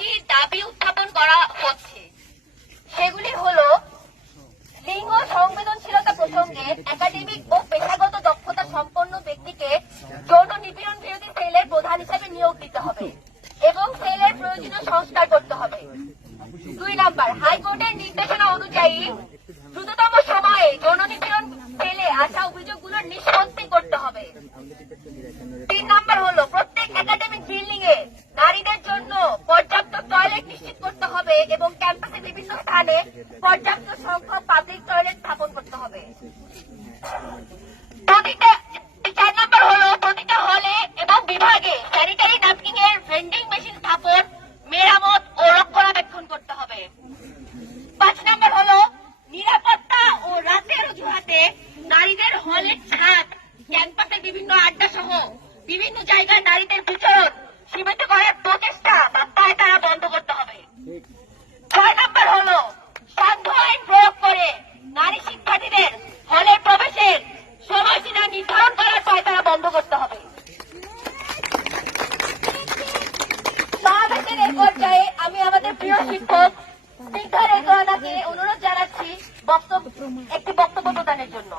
কয়েকটি দাবি উত্থাপন করা হচ্ছে। সেগুলি হলো লিঙ্গ সংবেদনশীলতা প্রসঙ্গে একাডেমিক ও পেশাগত দক্ষতা সম্পন্ন ব্যক্তিকে যৌন নিপীড়ন বিরোধী সেলের প্রধান হিসেবে নিয়োগ দিতে হবে এবং সেলের প্রয়োজনীয় সংস্কার করতে হবে। 2 নাম্বার, হাইকোর্টের নির্দেশনা অনুযায়ী দ্রুততম সময়ে যৌন নিপীড়ন সেলে আসা অভিযোগগুলোর নিষ্পত্তি করতে হবে। 3 নাম্বার হলো প্রত্যেক একাডেমিক বিল্ডিং এ নারীদের জন্য পর্যাপ্ত টয়লেট নিশ্চিত করতে হবে এবং ক্যাম্পাসে বিভিন্ন স্থানে পর্যাপ্ত সংখ্যক পাবলিক টয়লেট স্থাপন করতে হবে। 4 নাম্বার হলো প্রতিটা হলে এবং বিভাগে স্যানিটারি ন্যাপকিন এর ভেন্ডিং মেশিন স্থাপন, মেরামত ও রক্ষণাবেক্ষণ করতে হবে। 5 নাম্বার হলো নিরাপত্তা ও রাতের অজুহাতে নারীদের হলের ছাদ, ক্যাম্পাসের বিভিন্ন আড্ডা সহ বিভিন্ন জায়গায় নারীদের বিচরণ সীমিত করার প্রচেষ্টা বা পায়তারা বন্ধ করতে হবে। 6 নাম্বার হলো সাধ্য আইন প্রয়োগ করে নারী শিক্ষার্থীদের হলে প্রবেশের সময়সীমা নির্ধারণ করার পায়তারা বন্ধ করতে হবে। সমাবেশের এই পর্যায়ে আমি আমাদের প্রিয় শিক্ষক স্নিগ্ধা রেখোয়ানাকে অনুরোধ জানাচ্ছি একটি বক্তব্য প্রদানের জন্য।